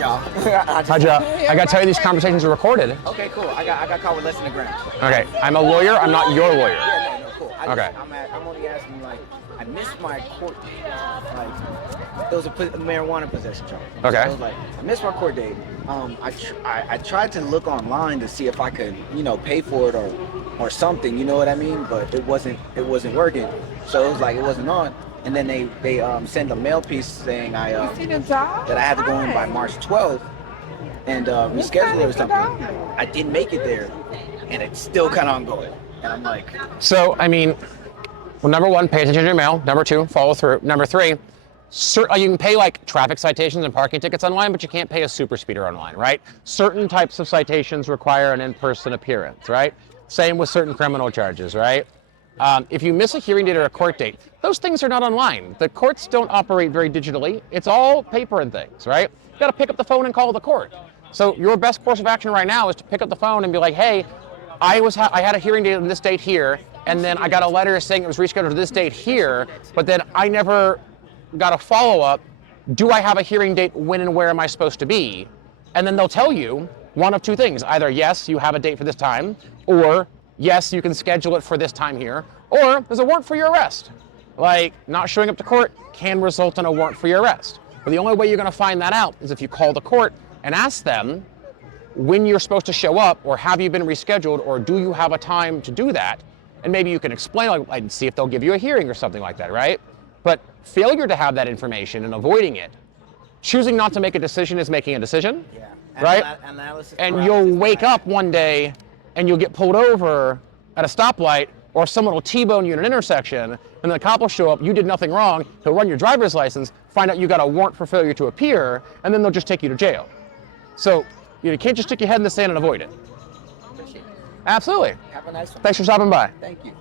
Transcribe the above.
Y'all. How'd you? I gotta tell you, these conversations are recorded. Okay, cool. I got caught with less than a gram. Okay, I'm a lawyer. I'm not your lawyer. Yeah, no, cool. Okay. I'm only asking, like, I missed my court date. Like, it was a marijuana possession charge. Okay. So it was like, I missed my court date. I tried to look online to see if I could, pay for it or something. You know what I mean? But it wasn't working. So it was like it wasn't on. And then they send a mail piece saying that I had to go in by March 12th and reschedule it or something. I didn't make it there, and it's still kind of ongoing. And I'm like, So, I mean, well, number one, pay attention to your mail. Number two, follow through. Number three, you can pay like traffic citations and parking tickets online, but you can't pay a super speeder online, right? Certain types of citations require an in-person appearance, right? Same with certain criminal charges, right? If you miss a hearing date or a court date, those things are not online. The courts don't operate very digitally. It's all paper and things, right? You gotta pick up the phone and call the court. So your best course of action right now is to pick up the phone and be like, hey, I had a hearing date on this date here, and then I got a letter saying it was rescheduled to this date here, but then I never got a follow-up. Do I have a hearing date? When and where am I supposed to be? And then they'll tell you one of two things. Either yes, you have a date for this time, or yes, you can schedule it for this time here, or there's a warrant for your arrest. Like, not showing up to court can result in a warrant for your arrest. But the only way you're gonna find that out is if you call the court and ask them when you're supposed to show up, or have you been rescheduled, or do you have a time to do that? And maybe you can explain, like, and see if they'll give you a hearing or something like that, right? But failure to have that information and avoiding it, choosing not to make a decision is making a decision, yeah. right? Analysis And paralysis you'll is wake bad. up one day and you'll get pulled over at a stoplight, or someone will T-bone you in an intersection, and then the cop will show up, you did nothing wrong, he'll run your driver's license, find out you got a warrant for failure to appear, and then they'll just take you to jail. So you can't just stick your head in the sand and avoid it. Absolutely. Have a nice one. Thanks for stopping by. Thank you.